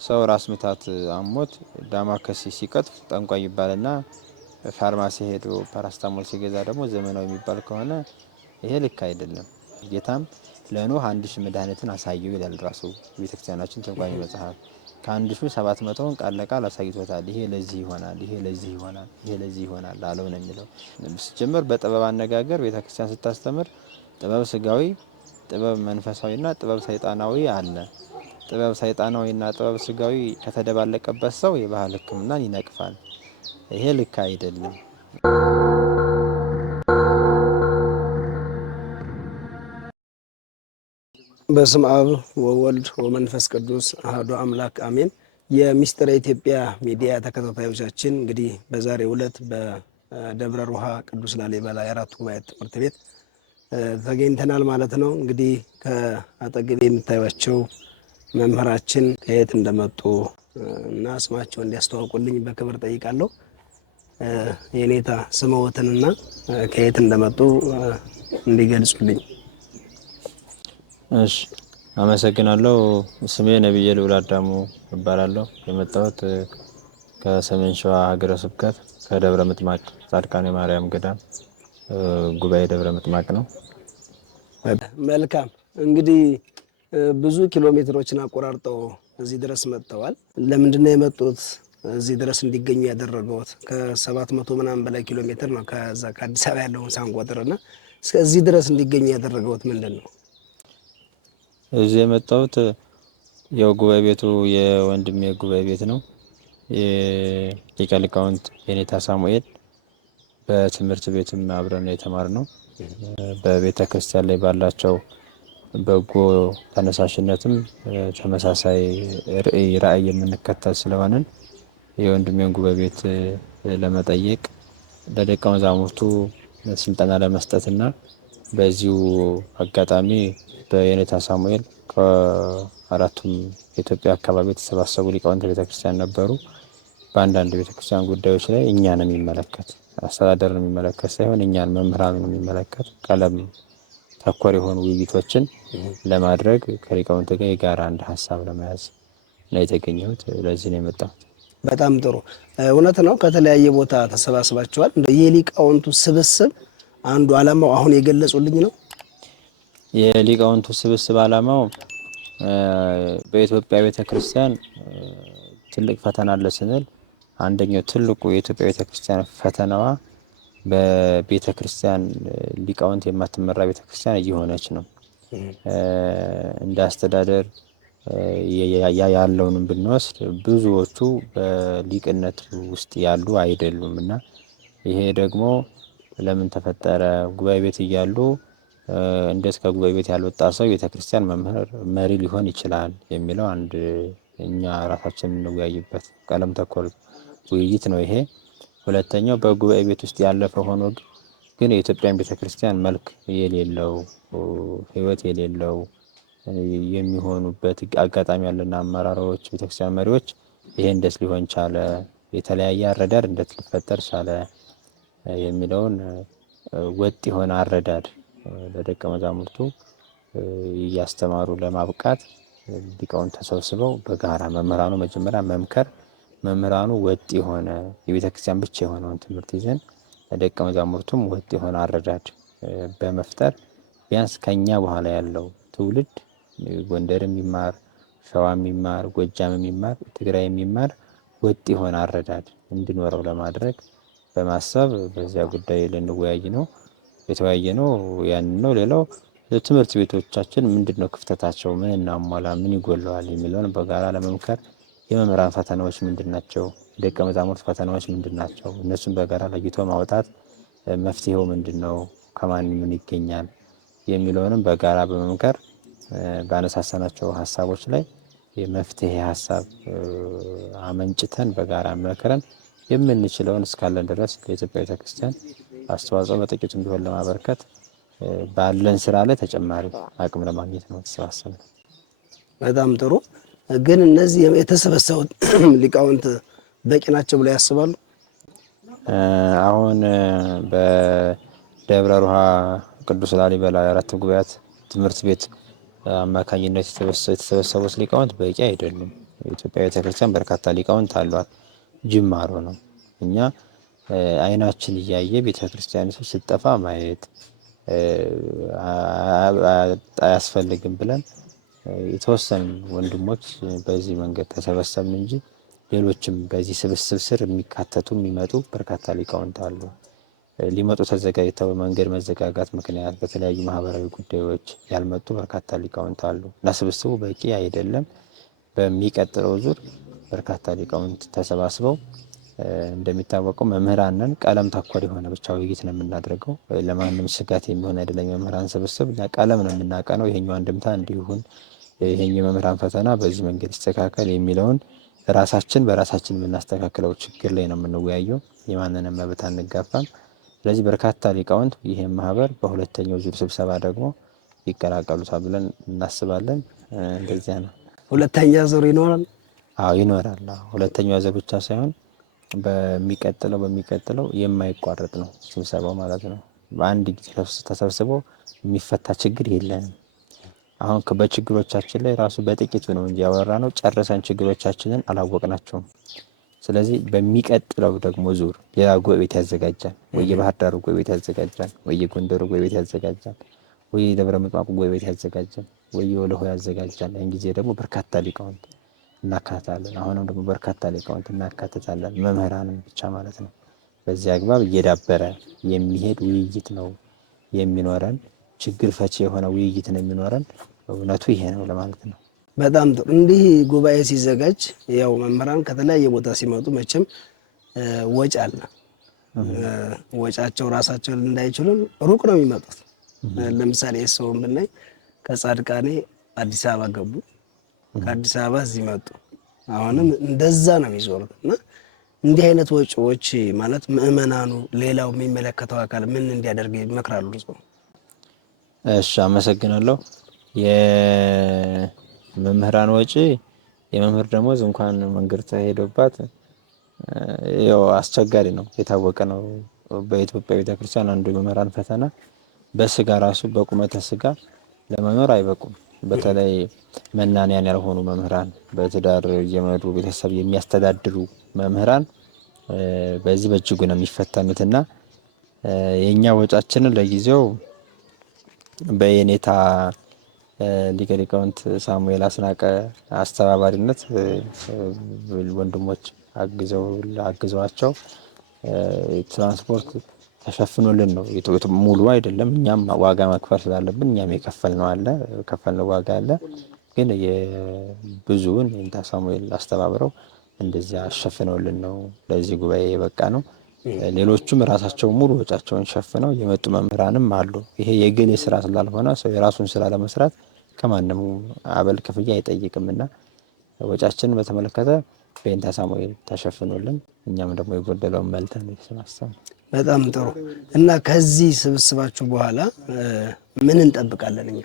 ሰው ራስ ምታት አሞት ዳማከሴ ሲቀጥፍ ጠንቋይ ይባልና ፋርማሲ ሄዶ ፓራስታሞል ሲገዛ ደግሞ ዘመናዊ የሚባል ከሆነ ይሄ ልክ አይደለም። ጌታም ለኖህ 1000 መድኃኒትን አሳየው ይላል ራሱ ቤተክርስቲያናችን ትርጓሜ መጽሐፍ። ከ1700ን ቃል ለቃል አሳይቶታል። ይሄ ለዚህ ይሆናል፣ ይሄ ለዚህ ይሆናል፣ ይሄ ለዚህ ይሆናል አለው ነው የሚለው። ሲጀምር በጥበብ አነጋገር ቤተክርስቲያን ስታስተምር ጥበብ ስጋዊ፣ ጥበብ መንፈሳዊና ጥበብ ሰይጣናዊ አለ። ጥበብ ሰይጣናዊና ጥበብ ስጋዊ ከተደባለቀበት ሰው የባህል ሕክምናን ይነቅፋል። ይሄ ልክ አይደለም። በስመ አብ ወወልድ ወመንፈስ ቅዱስ አሐዱ አምላክ አሜን። የሚስጥረ ኢትዮጵያ ሚዲያ ተከታታዮቻችን እንግዲህ በዛሬው ዕለት በደብረ ሮሃ ቅዱስ ላሊበላ የአራቱ ጉባኤያት ትምህርት ቤት ተገኝተናል ማለት ነው። እንግዲህ ከአጠገቤ የምታዩቸው መምህራችን ከየት እንደመጡ እና ስማቸውን እንዲያስተዋውቁልኝ በክብር ጠይቃለሁ። የኔታ ስምዎትንና ከየት እንደመጡ እንዲገልጹልኝ። እሺ፣ አመሰግናለሁ። ስሜ ነብየ ልዑል አዳሙ እባላለሁ። የመጣሁት ከሰሜን ሸዋ ሀገረ ስብከት ከደብረ ምጥማቅ ጻድቃኔ ማርያም ገዳም ጉባኤ ደብረ ምጥማቅ ነው። መልካም። እንግዲህ ብዙ ኪሎ ሜትሮችን አቆራርጠው እዚህ ድረስ መጥተዋል። ለምንድን ነው የመጡት? እዚህ ድረስ እንዲገኙ ያደረገውት ከ700 ምናምን በላይ ኪሎ ሜትር ነው ከዛ ከአዲስ አበባ ያለውን ሳንቆጥርና እስከዚህ ድረስ እንዲገኙ ያደረገውት ምንድን ነው? እዚህ የመጣሁት ያው ጉባኤ ቤቱ የወንድሜ ጉባኤ ቤት ነው። የሊቀ ሊቃውንት የኔታ ሳሙኤል በትምህርት ቤትም አብረን የተማርነው በቤተ ክርስቲያን ላይ ባላቸው በጎ ተነሳሽነትም ተመሳሳይ ራዕይ የምንከተል ስለሆነን የወንድሜን ጉባኤ ቤት ለመጠየቅ ለደቀ መዛሙርቱ ስልጠና ለመስጠትና በዚሁ አጋጣሚ በየኔታ ሳሙኤል ከአራቱም የኢትዮጵያ አካባቢ የተሰባሰቡ ሊቃውንት ቤተክርስቲያን ነበሩ። በአንዳንድ ቤተክርስቲያን ጉዳዮች ላይ እኛን የሚመለከት አስተዳደርን የሚመለከት ሳይሆን እኛን መምህራንን የሚመለከት ቀለም ተኮር የሆኑ ውይይቶችን ለማድረግ ከሊቃውንት ጋር የጋራ አንድ ሀሳብ ለመያዝ ነው የተገኘሁት። ለዚህ ነው የመጣሁት። በጣም ጥሩ። እውነት ነው፣ ከተለያየ ቦታ ተሰባስባችኋል። እንደ የሊቃውንቱ ስብስብ አንዱ ዓላማው አሁን የገለጹልኝ ነው። የሊቃውንቱ ስብስብ ዓላማው በኢትዮጵያ ቤተክርስቲያን ትልቅ ፈተና አለ ስንል አንደኛው ትልቁ የኢትዮጵያ ቤተክርስቲያን ፈተናዋ በቤተክርስቲያን ሊቃውንት የማትመራ ቤተክርስቲያን እየሆነች ነው። እንደ አስተዳደር ያለውንም ብንወስድ ብዙዎቹ በሊቅነት ውስጥ ያሉ አይደሉም እና ይሄ ደግሞ ለምን ተፈጠረ? ጉባኤ ቤት እያሉ እንዴት ከጉባኤ ቤት ያልወጣ ሰው ቤተክርስቲያን መምህር መሪ ሊሆን ይችላል የሚለው አንድ እኛ ራሳችን እንወያይበት ቀለም ተኮር ውይይት ነው ይሄ። ሁለተኛው በጉባኤ ቤት ውስጥ ያለፈ ሆኖ ግን የኢትዮጵያን ቤተክርስቲያን መልክ የሌለው ሕይወት የሌለው የሚሆኑበት አጋጣሚ ያለና አመራሮች ቤተክርስቲያን መሪዎች ይሄ እንዴት ሊሆን ቻለ? የተለያየ አረዳድ እንዴት ሊፈጠር ቻለ? የሚለውን ወጥ የሆነ አረዳድ ለደቀ መዛሙርቱ እያስተማሩ ለማብቃት ሊቃውንት ተሰብስበው በጋራ መምህራኑ መጀመሪያ መምከር፣ መምህራኑ ወጥ የሆነ የቤተክርስቲያን ብቻ የሆነውን ትምህርት ይዘን ለደቀ መዛሙርቱም ወጥ የሆነ አረዳድ በመፍጠር ቢያንስ ከኛ በኋላ ያለው ትውልድ ጎንደር የሚማር፣ ሸዋ የሚማር፣ ጎጃም የሚማር፣ ትግራይ የሚማር ወጥ የሆነ አረዳድ እንዲኖረው ለማድረግ በማሰብ በዚያ ጉዳይ ልንወያይ ነው። የተወያየ ነው ያንን ነው። ሌላው ለትምህርት ቤቶቻችን ምንድነው ክፍተታቸው፣ ምን እናሟላ፣ ምን ይጎለዋል የሚለውን በጋራ ለመምከር የመምህራን ፈተናዎች ምንድናቸው፣ ደቀ መዛሙርት ፈተናዎች ምንድናቸው፣ እነሱን በጋራ ለይቶ ማውጣት መፍትሄው ምንድነው፣ ከማን ምን ይገኛል የሚለውንም በጋራ በመምከር ባነሳሳናቸው ሀሳቦች ላይ የመፍትሄ ሀሳብ አመንጭተን በጋራ መከረን የምንችለውን እስካለን ድረስ ለኢትዮጵያ ቤተክርስቲያን አስተዋጽኦ በጥቂቱም ቢሆን ለማበርከት ባለን ስራ ላይ ተጨማሪ አቅም ለማግኘት ነው የተሰባሰብነው። በጣም ጥሩ። ግን እነዚህ የተሰበሰቡት ሊቃውንት በቂ ናቸው ብለው ያስባሉ? አሁን በደብረ ሮሃ ቅዱስ ላሊበላ የአራቱ ጉባኤያት ትምህርት ቤት አማካኝነት የተሰበሰቡት ሊቃውንት በቂ አይደሉም። የኢትዮጵያ ቤተክርስቲያን በርካታ ሊቃውንት አሏት። ጅማሮ ነው። እኛ አይናችን እያየ ቤተክርስቲያን ስትጠፋ ማየት አያስፈልግም ብለን የተወሰኑ ወንድሞች በዚህ መንገድ ተሰበሰብን እንጂ ሌሎችም በዚህ ስብስብ ስር የሚካተቱ የሚመጡ በርካታ ሊቃውንት አሉ። ሊመጡ ተዘጋጅተው መንገድ መዘጋጋት ምክንያት በተለያዩ ማህበራዊ ጉዳዮች ያልመጡ በርካታ ሊቃውንት አሉ እና ስብስቡ በቂ አይደለም። በሚቀጥለው ዙር በርካታ ሊቃውንት ተሰባስበው እንደሚታወቀው መምህራን ነን፣ ቀለም ተኮር የሆነ ብቻ ውይይት ነው የምናደርገው። ለማንም ስጋት የሚሆን አይደለም። የመምህራን ስብስብ እኛ ቀለም ነው የምናቀነው። ይሄኛው አንድምታ እንዲሁን፣ ይሄኛው የመምህራን ፈተና በዚህ መንገድ ይስተካከል የሚለውን ራሳችን በራሳችን የምናስተካክለው ችግር ላይ ነው የምንወያየው። የማንንም መብት አንጋፋም። ስለዚህ በርካታ ሊቃውንት ይህም ማህበር በሁለተኛው ዙር ስብሰባ ደግሞ ይቀላቀሉታል ብለን እናስባለን። እንደዚያ ነው። ሁለተኛ ዙር ይኖራል። አዎ ይኖራል። ሁለተኛው ዙር ብቻ ሳይሆን በሚቀጥለው የማይቋረጥ ነው ስብሰባው ማለት ነው። በአንድ ጊዜ ተሰብስቦ የሚፈታ ችግር የለንም። አሁን በችግሮቻችን ላይ ራሱ በጥቂቱ ነው እንጂ ያወራነው ጨርሰን ችግሮቻችንን አላወቅናቸውም። ስለዚህ በሚቀጥለው ደግሞ ዙር ሌላ ጉባኤ ቤት ያዘጋጃል። ወይ የባህር ዳሩ ጉባኤ ቤት ያዘጋጃል፣ ወይ የጎንደሩ ጉባኤ ቤት ያዘጋጃል፣ ወይ የደብረ ምጥማቁ ጉባኤ ቤት ያዘጋጃል፣ ወይ የወለሆ ያዘጋጃል። ያን ጊዜ ደግሞ በርካታ ሊቃውንት እናካትታለን። አሁንም ደግሞ በርካታ ሊቃውንት እናካትታለን፣ መምህራንም ብቻ ማለት ነው። በዚህ አግባብ እየዳበረ የሚሄድ ውይይት ነው የሚኖረን። ችግር ፈቺ የሆነ ውይይት ነው የሚኖረን። እውነቱ ይሄ ነው ለማለት ነው። በጣም ጥሩ። እንዲህ ጉባኤ ሲዘጋጅ ያው መምህራን ከተለያየ ቦታ ሲመጡ መቼም ወጪ አለ። ወጫቸው ራሳቸውን እንዳይችሉም ሩቅ ነው የሚመጡት። ለምሳሌ ሰውን ብናይ ከጻድቃኔ አዲስ አበባ ገቡ፣ ከአዲስ አበባ እዚህ መጡ። አሁንም እንደዛ ነው የሚዞሩት እና እንዲህ አይነት ወጪዎች ማለት ምእመናኑ፣ ሌላው የሚመለከተው አካል ምን እንዲያደርግ ይመክራሉ? እሺ፣ አመሰግናለሁ። የመምህራን ወጪ የመምህር ደሞዝ እንኳን መንገድ ተሄዶባት ያው አስቸጋሪ ነው፣ የታወቀ ነው። በኢትዮጵያ ቤተክርስቲያን አንዱ የመምህራን ፈተና በስጋ ራሱ በቁመተ ስጋ ለመኖር አይበቁም። በተለይ መናንያን ያልሆኑ መምህራን፣ በትዳር እየመሩ ቤተሰብ የሚያስተዳድሩ መምህራን በዚህ በእጅጉ ነው የሚፈተኑትና የኛ ወጫችንን ለጊዜው በየኔታ ሊቀ ሊቃውንት ሳሙኤል አስናቀ አስተባባሪነት ወንድሞች አግዘዋቸው ትራንስፖርት ተሸፍኖልን ነው። ሙሉ አይደለም፣ እኛም ዋጋ መክፈል ስላለብን እኛም የከፈልነው ዋጋ አለ። ግን የብዙውን የኔታ ሳሙኤል አስተባብረው እንደዚያ አሸፍነውልን ነው ለዚህ ጉባኤ የበቃ ነው። ሌሎቹም ራሳቸው ሙሉ ወጫቸውን ሸፍነው የመጡ መምህራንም አሉ። ይሄ የግል ስራ ስላልሆነ ሰው የራሱን ስራ ለመስራት ከማንም አበል ክፍያ አይጠይቅምና ወጫችንን በተመለከተ በኔታ ሳሙኤል ተሸፍኖልን እኛም ደግሞ የጎደለውን መልተን ስናስተም። በጣም ጥሩ። እና ከዚህ ስብስባችሁ በኋላ ምን እንጠብቃለን እኛ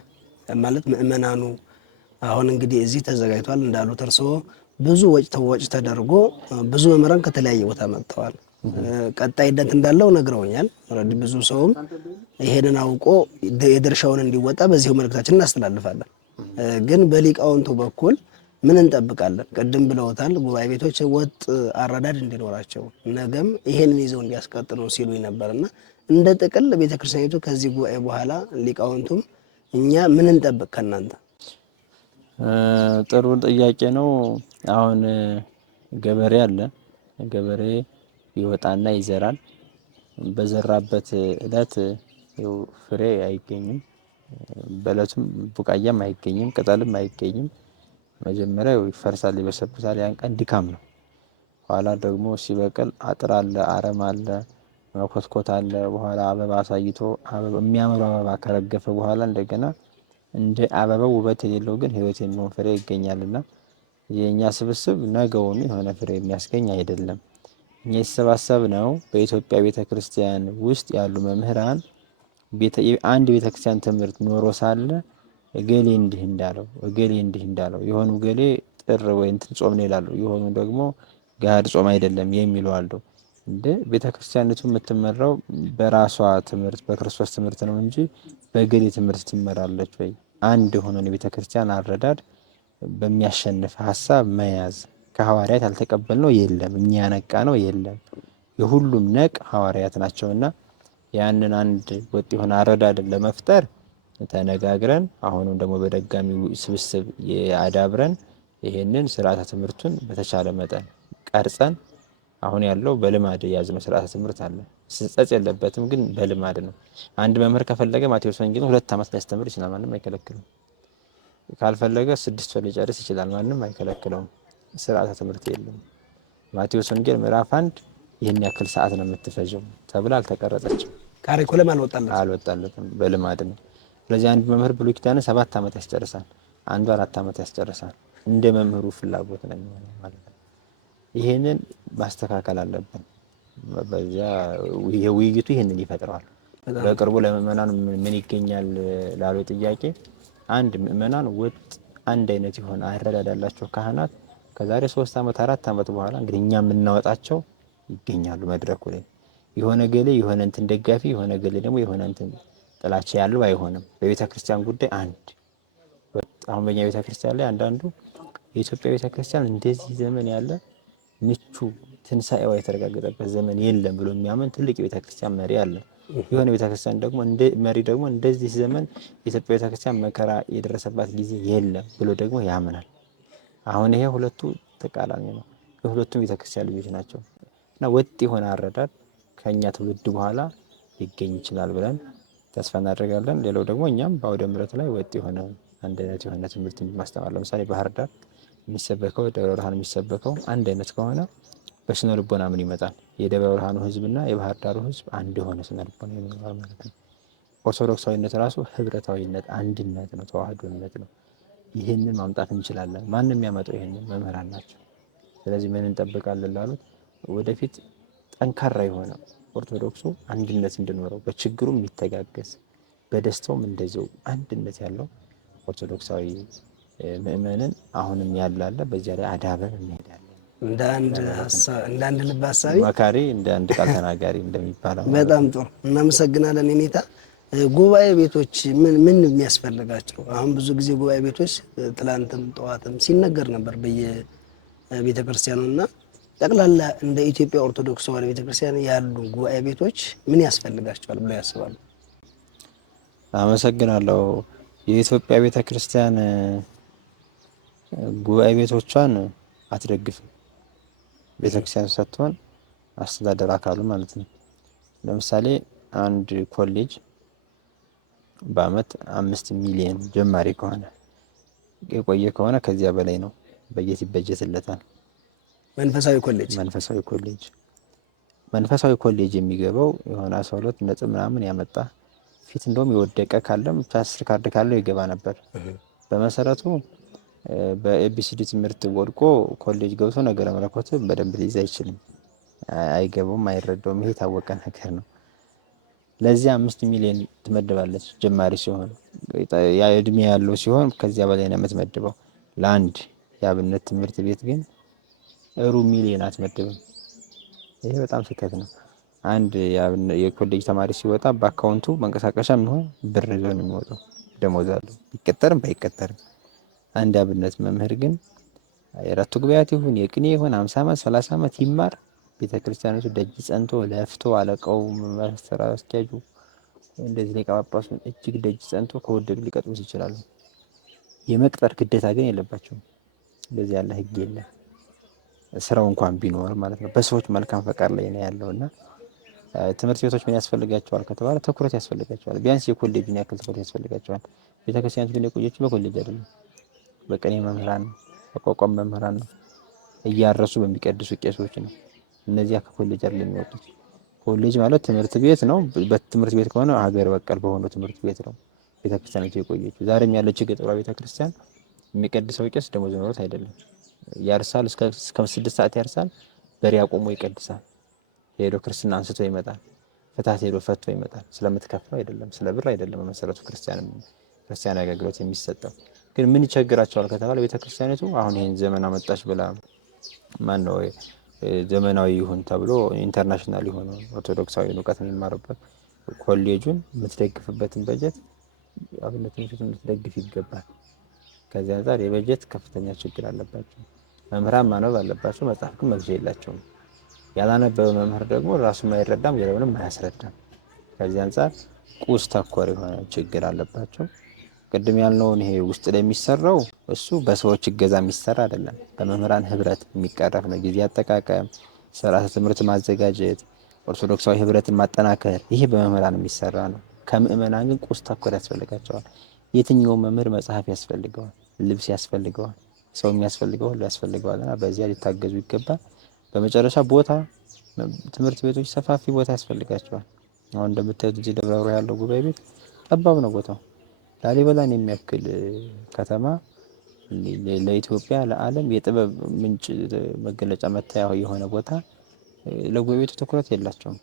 ማለት ምእመናኑ? አሁን እንግዲህ እዚህ ተዘጋጅቷል እንዳሉት እርስዎ ብዙ ወጭ ተደርጎ ብዙ መምህራን ከተለያየ ቦታ መጥተዋል። ቀጣይነት እንዳለው ነግረውኛል። ብዙ ሰውም ይሄንን አውቆ የድርሻውን እንዲወጣ በዚሁ መልእክታችን እናስተላልፋለን። ግን በሊቃውንቱ በኩል ምን እንጠብቃለን? ቅድም ብለውታል፣ ጉባኤ ቤቶች ወጥ አረዳድ እንዲኖራቸው ነገም ይሄንን ይዘው እንዲያስቀጥሉ ሲሉ ነበርና እንደ ጥቅል ቤተክርስቲያኒቱ ከዚህ ጉባኤ በኋላ ሊቃውንቱም እኛ ምን እንጠብቅ ከእናንተ? ጥሩ ጥያቄ ነው። አሁን ገበሬ አለ። ገበሬ ይወጣና ይዘራል። በዘራበት እለት ፍሬ አይገኝም። በእለቱም ቡቃያም አይገኝም፣ ቅጠልም አይገኝም። መጀመሪያ ይፈርሳል፣ ይበሰብሳል። ያን ቀን ድካም ነው። ኋላ ደግሞ ሲበቅል አጥር አለ፣ አረም አለ፣ መኮትኮት አለ። በኋላ አበባ አሳይቶ የሚያምር አበባ ከረገፈ በኋላ እንደገና እንደ አበባው ውበት የሌለው ግን ሕይወት የሚሆን ፍሬ ይገኛልና የኛ ስብስብ ነገውኑ የሆነ ፍሬ የሚያስገኝ አይደለም። እኛ የተሰባሰብነው በኢትዮጵያ ቤተክርስቲያን ውስጥ ያሉ መምህራን አንድ ቤተክርስቲያን ትምህርት ኖሮ ሳለ እገሌ እንዲህ እንዳለው የሆኑ ገሌ ጥር ወይ እንትን ጾም ነው ይላሉ፣ የሆኑ ደግሞ ጋድ ጾም አይደለም የሚሉ አሉ። እንደ ቤተክርስቲያኒቱ የምትመራው በራሷ ትምህርት በክርስቶስ ትምህርት ነው እንጂ በገሌ ትምህርት ትመራለች ወይ? አንድ የሆነን የቤተክርስቲያን አረዳድ በሚያሸንፍ ሀሳብ መያዝ። ከሐዋርያት ያልተቀበልነው የለም፣ እኛ ያነቃነው የለም። የሁሉም ነቅ ሐዋርያት ናቸውና ያንን አንድ ወጥ የሆነ አረዳድን ለመፍጠር ተነጋግረን አሁንም ደግሞ በደጋሚ ስብስብ አዳብረን ይሄንን ስርዓተ ትምህርቱን በተቻለ መጠን ቀርጸን አሁን ያለው በልማድ የያዝነው ስርዓተ ትምህርት አለ። ስጸጽ የለበትም ግን በልማድ ነው። አንድ መምህር ከፈለገ ማቴዎስ ወንጌልን 2 ዓመት ሊያስተምር ይችላል፣ ማንም አይከለክልም። ካልፈለገ 6 ወር ሊጨርስ ይችላል፣ ማንም አይከለክለውም። ስርዓተ ትምህርት የለም። ማቴዎስ ወንጌል ምዕራፍ 1 ይህን ያክል ሰዓት ነው የምትፈጀው ተብላ አልተቀረጸችም። ካሪኩለም አልወጣለትም፣ በልማድ ነው። ስለዚህ አንድ መምህር ብሉይ ኪዳንን 7 ዓመት ያስጨርሳል፣ አንዱ 4 ዓመት ያስጨርሳል። እንደ መምህሩ ፍላጎት ነው የሚሆነው ማለት ነው። ይሄንን ማስተካከል አለብን። በዚያ ውይይቱ ይሄንን ይፈጥረዋል። በቅርቡ ለምእመናን ምን ይገኛል ላለው ጥያቄ አንድ ምእመናን ወጥ አንድ አይነት የሆነ አረዳድ ያላቸው ካህናት ከዛሬ 3 ዓመት 4 ዓመት በኋላ እንግዲህ እኛ የምናወጣቸው ይገኛሉ መድረኩ ላይ። የሆነ ገሌ የሆነ እንትን ደጋፊ፣ የሆነ ገሌ ደግሞ የሆነ እንትን ጥላቻ ያለው አይሆንም። በቤተ ክርስቲያን ጉዳይ አንድ አሁን በእኛ ቤተ ክርስቲያን ላይ አንዳንዱ የኢትዮጵያ ቤተ ክርስቲያን እንደዚህ ዘመን ያለ ምቹ ትንሳኤዋ የተረጋገጠበት ዘመን የለም ብሎ የሚያምን ትልቅ የቤተ ክርስቲያን መሪ አለ። የሆነ ቤተ ክርስቲያን ደግሞ መሪ ደግሞ እንደዚህ ዘመን የኢትዮጵያ ቤተ ክርስቲያን መከራ የደረሰባት ጊዜ የለም ብሎ ደግሞ ያምናል። አሁን ይሄ ሁለቱ ተቃራኒ ነው። የሁለቱም ቤተ ክርስቲያን ልጆች ናቸው እና ወጥ የሆነ አረዳድ ከኛ ትውልድ በኋላ ሊገኝ ይችላል ብለን ተስፋ እናደርጋለን። ሌላው ደግሞ እኛም በአውደ ምሕረት ላይ ወጥ የሆነ አንድ አይነት የሆነ ትምህርት ማስተማር፣ ለምሳሌ ባህር ዳር የሚሰበከው ደብረ ብርሃን የሚሰበከው አንድ አይነት ከሆነ በስነ ልቦና ምን ይመጣል? የደብረ ብርሃኑ ህዝብና የባህር ዳሩ ህዝብ አንድ የሆነ ስነ ልቦና ይኖራል ማለት ነው። ኦርቶዶክሳዊነት ራሱ ህብረታዊነት፣ አንድነት ነው፣ ተዋህዶነት ነው። ይህንን ማምጣት እንችላለን። ማንም የሚያመጣው ይህንን መምህራን ናቸው። ስለዚህ ምን እንጠብቃለን ላሉት ወደፊት ጠንካራ የሆነ ኦርቶዶክሱ አንድነት እንዲኖረው በችግሩም የሚተጋገዝ በደስታውም እንደዚው አንድነት ያለው ኦርቶዶክሳዊ ምእመንን አሁንም ያላለ በዚያ ላይ አዳበር እንሄዳለን። እንደ አንድ ልብ ሀሳቢ መካሪ እንደ አንድ ቃል ተናጋሪ እንደሚባለው። በጣም ጥሩ እናመሰግናለን። የኔታ ጉባኤ ቤቶች ምን የሚያስፈልጋቸው? አሁን ብዙ ጊዜ ጉባኤ ቤቶች ትላንትም ጠዋትም ሲነገር ነበር በየቤተ ክርስቲያኑና ጠቅላላ እንደ ኢትዮጵያ ኦርቶዶክስ ተዋሕዶ ቤተክርስቲያን ያሉ ጉባኤ ቤቶች ምን ያስፈልጋቸዋል ብለው ያስባሉ? አመሰግናለሁ። የኢትዮጵያ ቤተክርስቲያን ጉባኤ ቤቶቿን አትደግፍም። ቤተክርስቲያን ስትሆን አስተዳደር አካሉ ማለት ነው። ለምሳሌ አንድ ኮሌጅ በአመት 5 ሚሊዮን ጀማሪ ከሆነ የቆየ ከሆነ ከዚያ በላይ ነው በጀት ይበጀትለታል። መንፈሳዊ ኮሌጅ የሚገባው የሆነ 12 ነጥብ ምናምን ያመጣ ፊት እንደውም የወደቀ ካለም ፓስተር ካርድ ካለው ይገባ ነበር። በመሰረቱ በኤቢሲዲ ትምህርት ወድቆ ኮሌጅ ገብቶ ነገረ መለኮት በደንብ ሊይዝ አይችልም፣ አይገባውም፣ አይረዳውም። ይሄ የታወቀ ነገር ነው። ለዚህ 5 ሚሊዮን ትመድባለች ጀማሪ ሲሆን፣ ያ እድሜ ያለው ሲሆን ከዚያ በላይ ነው የምትመድበው። ለአንድ የአብነት ትምህርት ቤት ግን ሩብ ሚሊዮን አትመድብም። ይሄ በጣም ስህተት ነው። አንድ የኮሌጅ ተማሪ ሲወጣ በአካውንቱ መንቀሳቀሻ የሚሆን ብር ይዞ ነው የሚወጣው። ደሞዝ አለው ቢቀጠርም ባይቀጠርም። አንድ አብነት መምህር ግን የአራቱ ጉባኤያት ይሁን የቅኔ ይሁን 50 ዓመት 30 ዓመት ይማር፣ ቤተክርስቲያኖቹ ደጅ ጸንቶ ለፍቶ አለቃው ማስተር አስኪያጁ እንደዚህ ሊቀ ጳጳሱን እጅግ ደጅ ጸንቶ ከወደዱ ሊቀጥሉት ይችላሉ። የመቅጠር ግዴታ ግን የለባቸውም። እንደዚህ ያለ ህግ የለም። ስራው እንኳን ቢኖር ማለት ነው በሰዎች መልካም ፈቃድ ላይ ነው ያለውና ትምህርት ቤቶች ምን ያስፈልጋቸዋል ከተባለ ትኩረት ያስፈልጋቸዋል። ቢያንስ የኮሌጅን ያክል ትኩረት ያስፈልጋቸዋል። ቤተክርስቲያኖች ግን የቆየችው በኮሌጅ አይደለም፣ በቅኔ መምህራን ነው፣ በቋቋም መምህራን ነው፣ እያረሱ በሚቀድሱ ቄሶች ነው። እነዚያ ከኮሌጅ አይደለም የሚወጡት። ኮሌጅ ማለት ትምህርት ቤት ነው። በትምህርት ቤት ከሆነ ሀገር በቀል በሆነው ትምህርት ቤት ነው ቤተክርስቲያኖች የቆየችው። ዛሬም ያለችው የገጠሯ ቤተክርስቲያን የሚቀድሰው ቄስ ደሞዝ ኖሮት አይደለም። ያርሳል፣ እስከ 6 ሰዓት ያርሳል፣ በሬ አቆሞ ይቀድሳል። ሄዶ ክርስትና አንስቶ ይመጣል። ፍታት ሄዶ ፈቶ ይመጣል። ስለምትከፍለው አይደለም፣ ስለ ብር አይደለም። መሰረቱ ክርስቲያን አገልግሎት የሚሰጠው ግን ምን ይቸግራቸዋል ከተባለ ቤተክርስቲያኒቱ አሁን ይሄን ዘመን አመጣች ብላ ማን ነው ዘመናዊ ይሁን ተብሎ ኢንተርናሽናል የሆነ ኦርቶዶክሳዊ ዕውቀት የሚማርበት ኮሌጁን የምትደግፍበትን በጀት አብነት ትምህርት ልትደግፍ ይገባል። ከዚህ አንጻር የበጀት ከፍተኛ ችግር አለባቸው። መምህራን ማንበብ አለባቸው፣ መጽሐፍ ግን መግዣ የላቸውም። ያላነበበ መምህር ደግሞ ራሱን አይረዳም፣ ሌላውንም አያስረዳም። ከዚህ አንጻር ቁስ ተኮር የሆነ ችግር አለባቸው። ቅድም ያልነውን ይሄ ውስጥ ላይ የሚሰራው እሱ በሰዎች እገዛ የሚሰራ አይደለም፣ በመምህራን ህብረት የሚቀረፍ ነው። ጊዜ አጠቃቀም፣ ስርዓተ ትምህርት ማዘጋጀት፣ ኦርቶዶክሳዊ ህብረትን ማጠናከር፣ ይሄ በመምህራን የሚሰራ ነው። ከምእመናን ግን ቁስ ተኮር ያስፈልጋቸዋል። የትኛው መምህር መጽሐፍ ያስፈልገዋል፣ ልብስ ያስፈልገዋል፣ ሰው የሚያስፈልገው ሁሉ ያስፈልገዋል እና በዚያ ሊታገዙ ይገባል። በመጨረሻ ቦታ፣ ትምህርት ቤቶች ሰፋፊ ቦታ ያስፈልጋቸዋል። አሁን እንደምታዩት እዚህ ደብረ ብርሃን ያለው ጉባኤ ቤት ጠባብ ነው ቦታው። ላሊበላን የሚያክል ከተማ ለኢትዮጵያ ለዓለም የጥበብ ምንጭ መገለጫ መታያ የሆነ ቦታ ለጉባኤ ቤቱ ትኩረት የላቸውም፣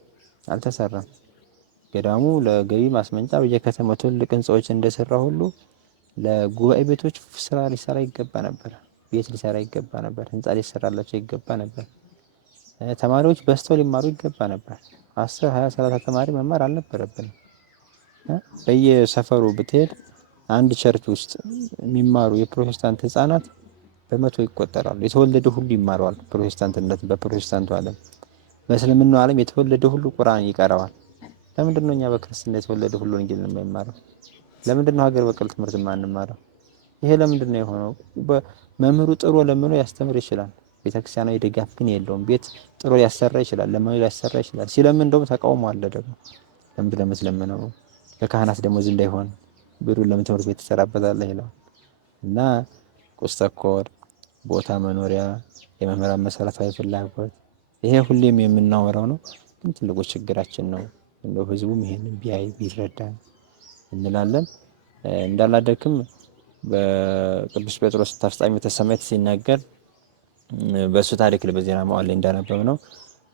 አልተሰራም። ገዳሙ ለገቢ ማስመንጫ በየከተማው ትልቅ ህንፃዎች እንደሰራ ሁሉ ለጉባኤ ቤቶች ስራ ሊሰራ ይገባ ነበር፣ ቤት ሊሰራ ይገባ ነበር፣ ህንፃ ሊሰራላቸው ይገባ ነበር። ተማሪዎች በዝተው ሊማሩ ይገባ ነበር። 10፣ 20፣ 30 ተማሪ መማር አልነበረብንም። በየሰፈሩ ብትሄድ አንድ ቸርች ውስጥ የሚማሩ የፕሮቴስታንት ህፃናት በመቶ ይቆጠራሉ። የተወለደ ሁሉ ይማረዋል ፕሮቴስታንትነት በፕሮቴስታንቱ ዓለም። በእስልምናው ዓለም የተወለደ ሁሉ ቁርአን ይቀራዋል። ለምንድን ነው እኛ በክርስትና የተወለደ ሁሉ ወንጌል የማይማረው? ለምንድን ነው ሀገር በቀል ትምህርት የማንማረው? ይሄ ለምንድን ነው የሆነው? መምህሩ ጥሮ ለምኖ ያስተምር ይችላል፣ ቤተክርስቲያናዊ ድጋፍ ግን የለውም። ቤት ጥሮ ሊያሰራ ይችላል፣ ለምኖ ሊያሰራ ይችላል። ሲለምን እንደውም ተቃውሞ አለ ደግሞ። ለምንድን ነው የምትለምነው? ለካህናት ደሞዝ እንዳይሆን ብሩን ለምን ትምህርት ቤት ትሰራበታለህ ይላል። እና ቁስ ተኮር ቦታ፣ መኖሪያ፣ የመምህራን መሰረታዊ ፍላጎት ይሄ ሁሌም የምናወራው ነው፣ ግን ትልቁ ችግራችን ነው። እንደው ህዝቡም ይሄንን ቢያይ ቢረዳ እንላለን። እንዳላደክም በቅዱስ ጴጥሮስ ተፍጻሜተ ሰማዕታት ሲናገር በእሱ ታሪክ ላይ በዜና መዋዕል ላይ እንዳነበብ ነው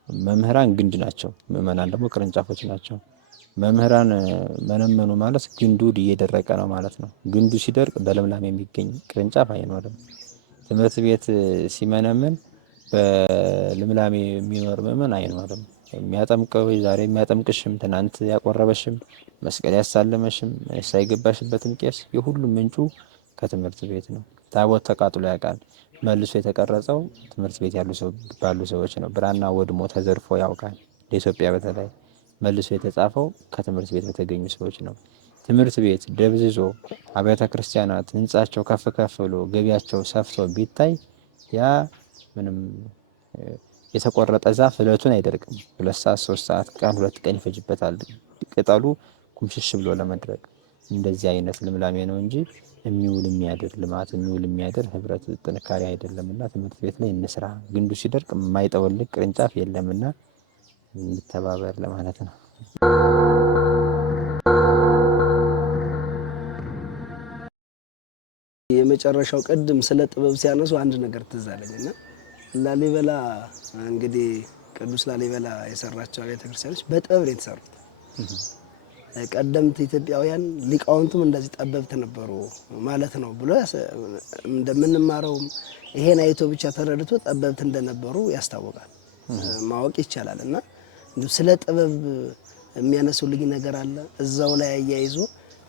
መምህራን ግንድ ናቸው፣ ምእመናን ደግሞ ቅርንጫፎች ናቸው። መምህራን መነመኑ ማለት ግንዱ እየደረቀ ነው ማለት ነው። ግንዱ ሲደርቅ በለምላም የሚገኝ ቅርንጫፍ አይኖርም። ትምህርት ቤት ሲመነምን በልምላሜ የሚኖር ምእመን አይኖርም። የሚያጠምቀው ዛሬ የሚያጠምቅሽም ትናንት ያቆረበሽም መስቀል ያሳለመሽም ሳይገባሽበትም ቄስ የሁሉም ምንጩ ከትምህርት ቤት ነው። ታቦት ተቃጥሎ ያውቃል። መልሶ የተቀረጸው ትምህርት ቤት ባሉ ሰዎች ነው። ብራና ወድሞ ተዘርፎ ያውቃል። ለኢትዮጵያ በተለይ መልሶ የተጻፈው ከትምህርት ቤት በተገኙ ሰዎች ነው። ትምህርት ቤት ደብዝዞ አብያተ ክርስቲያናት ህንጻቸው ከፍ ከፍ ብሎ ገቢያቸው ሰፍቶ ቢታይ ያ ምንም የተቆረጠ ዛፍ እለቱን አይደርቅም። 2 ሰዓት 3 ሰዓት ቀን 2 ቀን ይፈጅበታል ቅጠሉ ኩምሽሽ ብሎ ለመድረቅ። እንደዚህ አይነት ልምላሜ ነው እንጂ የሚውል የሚያድር ልማት የሚውል የሚያድር ህብረት ጥንካሬ አይደለምና ትምህርት ቤት ላይ እንስራ። ግንዱ ሲደርቅ የማይጠወልቅ ቅርንጫፍ የለምና እንተባበር ለማለት ነው። የመጨረሻው ቅድም ስለ ጥበብ ሲያነሱ አንድ ነገር ትዝ አለኝና ላሊበላ እንግዲህ ቅዱስ ላሊበላ የሰራቸው ቤተ ክርስቲያኖች በጥበብ ነው የተሰሩት። ቀደምት ኢትዮጵያውያን ሊቃውንቱም እንደዚህ ጠበብት ነበሩ ማለት ነው ብሎ እንደምንማረው ይሄን አይቶ ብቻ ተረድቶ ጠበብት እንደነበሩ ያስታውቃል፣ ማወቅ ይቻላል። እና ስለ ጥበብ የሚያነሱልኝ ነገር አለ እዛው ላይ አያይዞ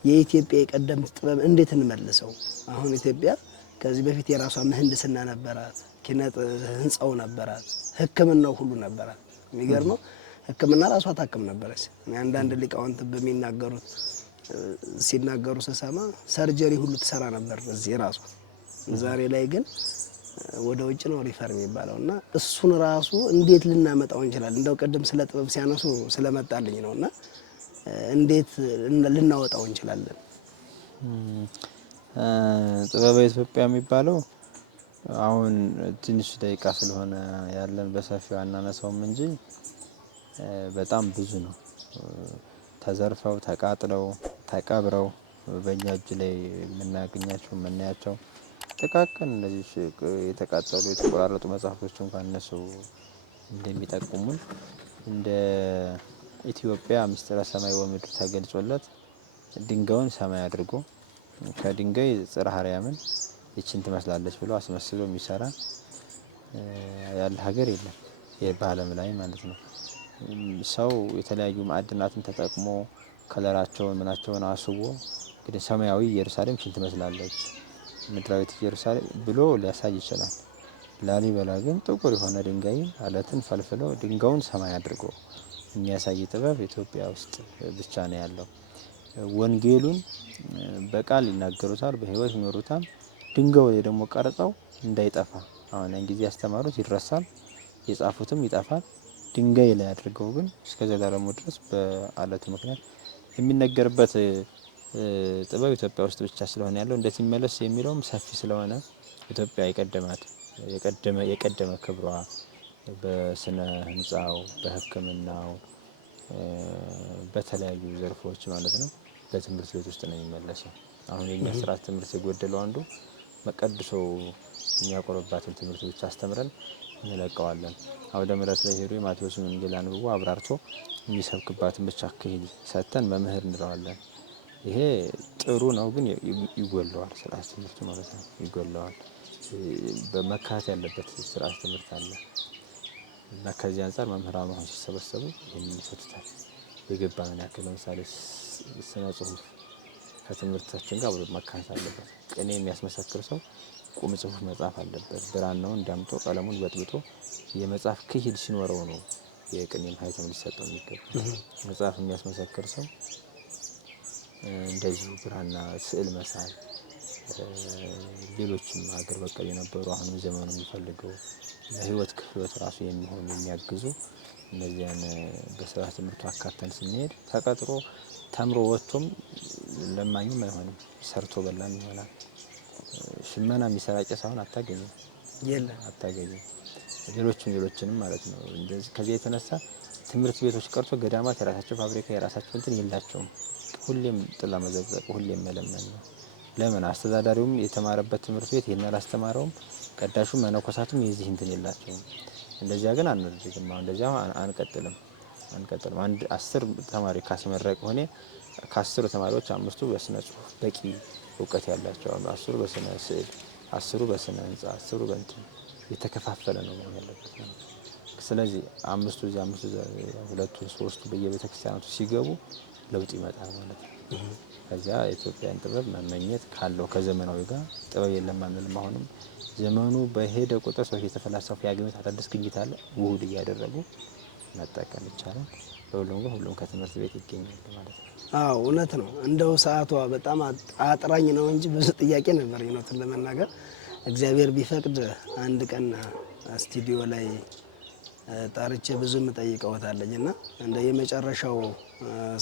የኢትዮጵያ የቀደምት ጥበብ እንዴት እንመልሰው? አሁን ኢትዮጵያ ከዚህ በፊት የራሷ ምህንድስና ነበራት፣ ኪነት ህንጻው ነበራት፣ ሕክምናው ሁሉ ነበራት። የሚገርመው ሕክምና ራሷ ታክም ነበረች። አንዳንድ ሊቃውንት በሚናገሩት ሲናገሩ ስሰማ ሰርጀሪ ሁሉ ትሰራ ነበር እዚህ ራሷ። ዛሬ ላይ ግን ወደ ውጭ ነው ሪፈር የሚባለውና እሱን ራሱ እንዴት ልናመጣው እንችላለን? እንደው ቀደም ስለ ጥበብ ሲያነሱ ስለመጣልኝ ነውና እንዴት ልናወጣው እንችላለን? ጥበበ ኢትዮጵያ የሚባለው አሁን ትንሽ ደቂቃ ስለሆነ ያለን በሰፊው አናነሳውም እንጂ በጣም ብዙ ነው። ተዘርፈው ተቃጥለው ተቀብረው በእኛ እጅ ላይ የምናገኛቸው የምናያቸው ጥቃቅን እንደዚህ የተቃጠሉ የተቆራረጡ መጽሐፎች እንኳን እነሱ እንደሚጠቁሙን እንደ ኢትዮጵያ ምስጢረ ሰማይ ወምድር ተገልጾለት ድንጋዩን ሰማይ አድርጎ ከድንጋይ ጽርሐ አርያምን ይችን ትመስላለች ብሎ አስመስሎ የሚሰራ ያለ ሀገር የለም፣ በዓለም ላይ ማለት ነው። ሰው የተለያዩ ማዕድናትን ተጠቅሞ ከለራቸውን ምናቸውን አስቦ እንግዲህ ሰማያዊ ኢየሩሳሌም ይችን ትመስላለች ምድራዊት ኢየሩሳሌም ብሎ ሊያሳይ ይችላል። ላሊበላ ግን ጥቁር የሆነ ድንጋይ አለትን ፈልፍሎ ድንጋዩን ሰማይ አድርጎ የሚያሳይ ጥበብ ኢትዮጵያ ውስጥ ብቻ ነው ያለው። ወንጌሉን በቃል ይናገሩታል፣ በህይወት ይኖሩታል። ድንጋዩ ላይ ደግሞ ቀርጸው እንዳይጠፋ አሁን ያን ጊዜ ያስተማሩት ይረሳል፣ የጻፉትም ይጠፋል። ድንጋይ ላይ አድርገው ግን እስከ ዘላለሙ ድረስ በአለቱ ምክንያት የሚነገርበት ጥበብ ኢትዮጵያ ውስጥ ብቻ ስለሆነ ያለው እንደዚህ መለስ የሚለውም ሰፊ ስለሆነ ኢትዮጵያ የቀደመ ክብሯ በስነ ህንጻው፣ በሕክምናው በተለያዩ ዘርፎች ማለት ነው በትምህርት ቤት ውስጥ ነው የሚመለሰው። አሁን የኛ ስርዓት ትምህርት የጎደለው አንዱ መቀድሶ የሚያቆርባትን ትምህርት ብቻ አስተምረን እንለቀዋለን። አውደ ምሕረት ላይ ሄዶ የማቴዎስን ወንጌል አንብቦ አብራርቶ የሚሰብክባትን ብቻ አካሄድ ሰጥተን መምህር እንለዋለን። ይሄ ጥሩ ነው፣ ግን ይጎለዋል። ስርዓት ትምህርቱ ማለት ነው ይጎለዋል። በመካተት ያለበት ስርዓት ትምህርት አለ እና ከዚህ አንፃር መምህራኑ አሁን ሲሰበሰቡ ይህንን ይፈቱታል። የገባንን ያክል ለምሳሌ ስነ ጽሁፍ ከትምህርታችን ጋር መካተት አለበት። ቅኔ የሚያስመሰክር ሰው ቁም ጽሁፍ መጻፍ አለበት። ብራናውን ዳምጦ ቀለሙን በጥብጦ የመጻፍ ክሂል ሲኖረው ነው የቅኔን ሀይተም ሊሰጠው የሚገባ። መጽሐፍ የሚያስመሰክር ሰው እንደዚሁ ብራና፣ ስዕል መሳል፣ ሌሎችም ሀገር በቀል የነበሩ አሁንም ዘመኑ የሚፈልገው ለህይወት ክህሎት ራሱ የሚሆኑ የሚያግዙ እነዚያን በስርዓተ ትምህርቱ አካተን ስንሄድ ተቀጥሮ ተምሮ ወጥቶም ለማኝም አይሆንም፣ ሰርቶ በላም ይሆናል። ሽመና የሚሰራ ቄስ አሁን አታገኝም፣ አታገኝም። ሌሎችንም ማለት ነው። እንደዚህ ከዚህ የተነሳ ትምህርት ቤቶች ቀርቶ ገዳማት የራሳቸው ፋብሪካ የራሳቸው እንትን የላቸውም። ሁሌም ጥላ መዘቅዘቅ፣ ሁሌም መለመን ነው። ለምን አስተዳዳሪውም የተማረበት ትምህርት ቤት ይሄን አላስተማረውም፣ ቀዳሹ መነኮሳቱም የዚህ እንትን የላቸውም። እንደዚያ ግን አንደረግም። አሁን እንደዚያ አንቀጥልም። አንድ 10 ተማሪ ካስመረቅ ሆነ ከ10 ተማሪዎች 5ቱ በስነ ጽሁፍ በቂ እውቀት ያላቸው፣ 10ሩ በስነ ስዕል፣ 10ሩ በስነ ህንጻ፣ 10ሩ በእንትን የተከፋፈለ ነው ያለበት። ስለዚህ 5ቱ እዚህ 5ቱ 2ቱ 3ቱ በየቤተክርስቲያናቱ ሲገቡ ለውጥ ይመጣል ማለት ነው። ከዚያ የኢትዮጵያን ጥበብ መመኘት ካለው ከዘመናዊ ጋር ጥበብ የለም አንልም። አሁንም ዘመኑ በሄደ ቁጥር ሰዎች የተፈላሰፉ ያገኙት አዳዲስ ግኝት አለ፣ ውሁድ እያደረጉ መጠቀም ይቻላል። ለሁሉም ግን ሁሉም ከትምህርት ቤት ይገኛል ማለት ነው። አዎ እውነት ነው። እንደው ሰዓቷ በጣም አጥራኝ ነው እንጂ ብዙ ጥያቄ ነበር እውነቱን ለመናገር። እግዚአብሔር ቢፈቅድ አንድ ቀን ስቱዲዮ ላይ ጣርቼ ብዙ የምጠይቀውታለኝ እና እንደ የመጨረሻው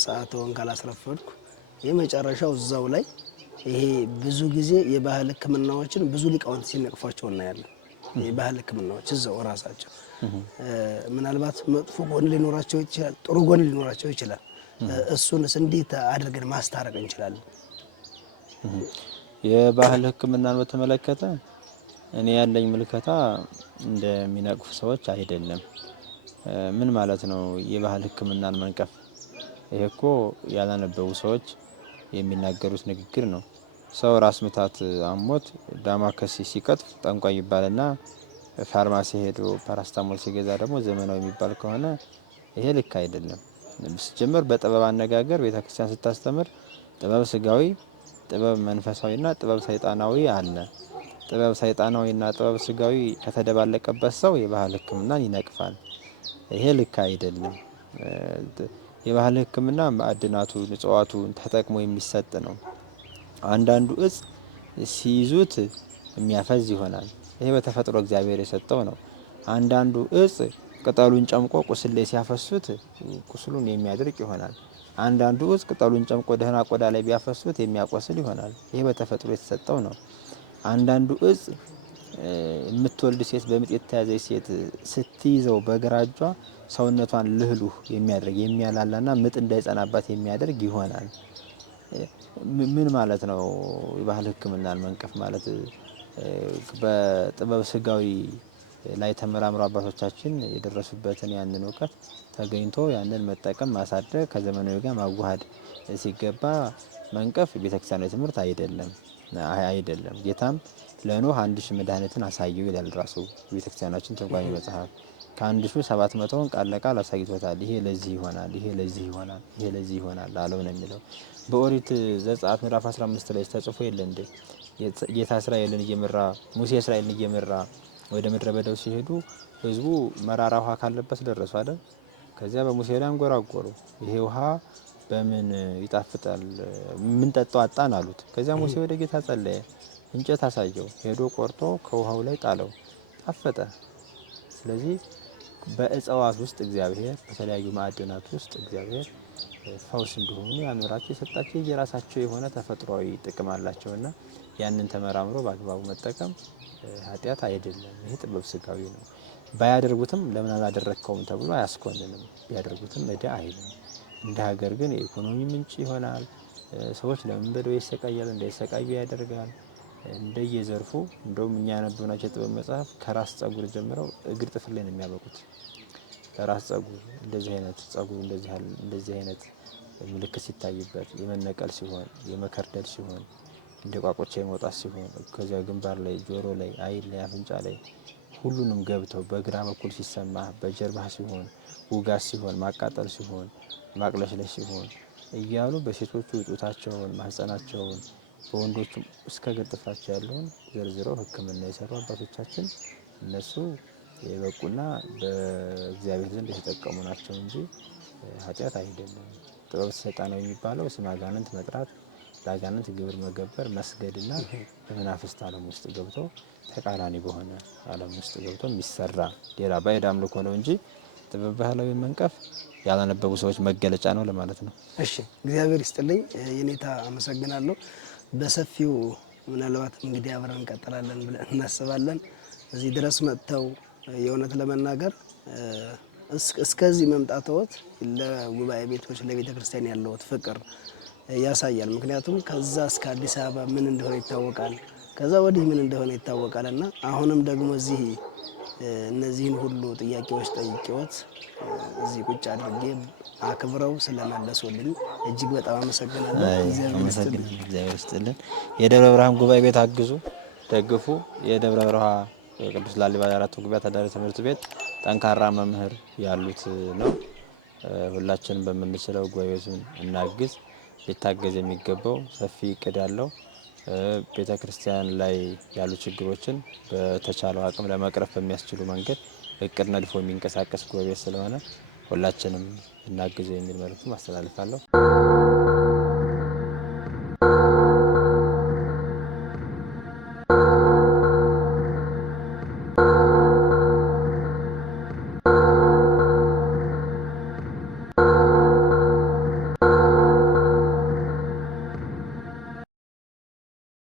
ሰዓትዎን ካላስረፈድኩ የመጨረሻው እዛው ላይ ይሄ ብዙ ጊዜ የባህል ሕክምናዎችን ብዙ ሊቃውንት ሲነቅፏቸው እናያለን። የባህል ሕክምናዎች እዛው ራሳቸው ምናልባት መጥፎ ጎን ሊኖራቸው ይችላል፣ ጥሩ ጎን ሊኖራቸው ይችላል። እሱንስ እንዴት አድርገን ማስታረቅ እንችላለን? የባህል ሕክምናን በተመለከተ እኔ ያለኝ ምልከታ እንደሚነቅፉ ሰዎች አይደለም። ምን ማለት ነው የባህል ሕክምናን መንቀፍ? ይሄ እኮ ያላነበቡ ሰዎች የሚናገሩት ንግግር ነው። ሰው ራስ ምታት አሞት ዳማከሴ ሲቀጥፍ ጠንቋይ ይባልና ፋርማሲ ሄዶ ፓራስታሞል ሲገዛ ደግሞ ዘመናዊ የሚባል ከሆነ ይሄ ልክ አይደለም። ሲጀመር በጥበብ አነጋገር ቤተክርስቲያን ስታስተምር ጥበብ ስጋዊ፣ ጥበብ መንፈሳዊና ጥበብ ሰይጣናዊ አለ። ጥበብ ሰይጣናዊና ጥበብ ስጋዊ ከተደባለቀበት ሰው የባህል ሕክምናን ይነቅፋል። ይሄ ልክ አይደለም። የባህል ሕክምና ማዕድናቱን እጽዋቱን ተጠቅሞ የሚሰጥ ነው። አንዳንዱ እጽ ሲይዙት የሚያፈዝ ይሆናል። ይሄ በተፈጥሮ እግዚአብሔር የሰጠው ነው። አንዳንዱ እጽ ቅጠሉን ጨምቆ ቁስል ላይ ሲያፈሱት ቁስሉን የሚያድርቅ ይሆናል። አንዳንዱ እጽ ቅጠሉን ጨምቆ ደህና ቆዳ ላይ ቢያፈሱት የሚያቆስል ይሆናል። ይሄ በተፈጥሮ የተሰጠው ነው። አንዳንዱ እጽ የምትወልድ ሴት በምጥ የተያዘች ሴት ስትይዘው በግራ እጇ ሰውነቷን ልህሉህ የሚያደርግ የሚያላላና ምጥ እንዳይጸናባት የሚያደርግ ይሆናል። ምን ማለት ነው? የባህል ሕክምናን መንቀፍ ማለት በጥበብ ስጋዊ ላይ ተመራምሮ አባቶቻችን የደረሱበትን ያንን እውቀት ተገኝቶ ያንን መጠቀም ማሳደግ ከዘመናዊ ጋር ማዋሃድ ሲገባ መንቀፍ ቤተክርስቲያናዊ ትምህርት አይደለም። ጌታም ለኖህ 1000 መድኃኒትን አሳየው ይላል ራሱ ቤተክርስቲያናችን ተርጓሚ መጽሐፍ። ከ1700ን ቃል ለቃል አሳይቶታል። ይሄ ለዚህ ይሆናል፣ ይሄ ለዚህ ይሆናል፣ ይሄ ለዚህ ይሆናል አለው ነው የሚለው። በኦሪት ዘጸአት ምዕራፍ 15 ላይ ተጽፎ የለ እንዴ? ጌታ እስራኤልን እየመራ ሙሴ እስራኤልን እየመራ ወደ ምድረ በዳው ሲሄዱ ህዝቡ መራራ ውሃ ካለበት ደረሱ አይደል? ከዚያ በሙሴ ላይ አንጎራጎሩ። ይሄ ውሃ በምን ይጣፍጣል? ምን ጠጣው አጣን አሉት። ከዚያ ሙሴ ወደ ጌታ ጸለየ። እንጨት አሳየው። ሄዶ ቆርጦ ከውሃው ላይ ጣለው። ጣፈጠ። ስለዚህ በእጽዋት ውስጥ እግዚአብሔር በተለያዩ ማዕድናት ውስጥ እግዚአብሔር ፈውስ እንደሆኑ ያኖራቸው የሰጣቸው የራሳቸው የሆነ ተፈጥሯዊ ጥቅም አላቸውና ያንን ተመራምሮ በአግባቡ መጠቀም ኃጢአት አይደለም። ይሄ ጥበብ ስጋዊ ነው። ባያደርጉትም ለምን አላደረከውም ተብሎ አያስኮንንም። ቢያደርጉትም እዳ አይልም። እንደ ሀገር ግን የኢኮኖሚ ምንጭ ይሆናል። ሰዎች ለምን በደዌ ይሰቃያሉ እንዳይሰቃዩ ያደርጋል። እንደየዘርፉ እንደውም እኛ ያነበብናቸው የጥበብ መጽሐፍ ከራስ ጸጉር ጀምረው እግር ጥፍር ላይ ነው የሚያበቁት። ከራስ ጸጉር እንደዚህ አይነት ጸጉር እንደዚህ አይነት ምልክት ሲታይበት የመነቀል ሲሆን የመከርደል ሲሆን እንደ ቋቆቻ የመውጣት ሲሆን ከዚያ ግንባር ላይ ጆሮ ላይ አይን ላይ አፍንጫ ላይ ሁሉንም ገብተው በግራ በኩል ሲሰማ በጀርባ ሲሆን ውጋት ሲሆን ማቃጠል ሲሆን ማቅለሽለሽ ሲሆን እያሉ በሴቶቹ ጡታቸውን ማህፀናቸውን በወንዶቹ እስከ እግር ጥፍራቸው ያለውን ዘርዝረው ሕክምና የሰሩ አባቶቻችን እነሱ የበቁና በእግዚአብሔር ዘንድ የተጠቀሙ ናቸው እንጂ ኃጢአት አይደለም። ጥበብ ሰይጣናዊ የሚባለው ስመ አጋንንት መጥራት፣ ለአጋንንት ግብር መገበር፣ መስገድና በመናፍስት ዓለም ውስጥ ገብቶ ተቃራኒ በሆነ ዓለም ውስጥ ገብቶ የሚሰራ ሌላ ባዕድ አምልኮ ነው እንጂ ጥበብ ባህላዊ መንቀፍ ያላነበቡ ሰዎች መገለጫ ነው ለማለት ነው። እሺ፣ እግዚአብሔር ይስጥልኝ የኔታ አመሰግናለሁ። በሰፊው ምናልባት እንግዲህ አብረን እንቀጥላለን ብለን እናስባለን። እዚህ ድረስ መጥተው የእውነት ለመናገር እስከዚህ መምጣትዎት ለጉባኤ ቤቶች ለቤተ ክርስቲያን ያለዎት ፍቅር ያሳያል። ምክንያቱም ከዛ እስከ አዲስ አበባ ምን እንደሆነ ይታወቃል፣ ከዛ ወዲህ ምን እንደሆነ ይታወቃል። እና አሁንም ደግሞ እዚህ እነዚህን ሁሉ ጥያቄዎች ጠይቄዎት እዚህ ቁጭ አድርጌ አክብረው ስለመለሱልኝ እጅግ በጣም አመሰግናለሁ። እግዚአብሔር ይስጥልን። የደብረ ብርሃን ጉባኤ ቤት አግዙ፣ ደግፉ። የደብረ ብርሃን የቅዱስ ላሊበላ አራቱ ጉባኤ አዳሪ ትምህርት ቤት ጠንካራ መምህር ያሉት ነው። ሁላችንም በምንችለው ጉባኤ ቤቱን እናግዝ። ሊታገዝ የሚገባው ሰፊ እቅድ ያለው ቤተ ክርስቲያን ላይ ያሉ ችግሮችን በተቻለው አቅም ለመቅረፍ በሚያስችሉ መንገድ እቅድ ነድፎ የሚንቀሳቀስ ጉባኤ ቤት ስለሆነ ሁላችንም እናግዘው የሚል መልእክት አስተላልፋለሁ።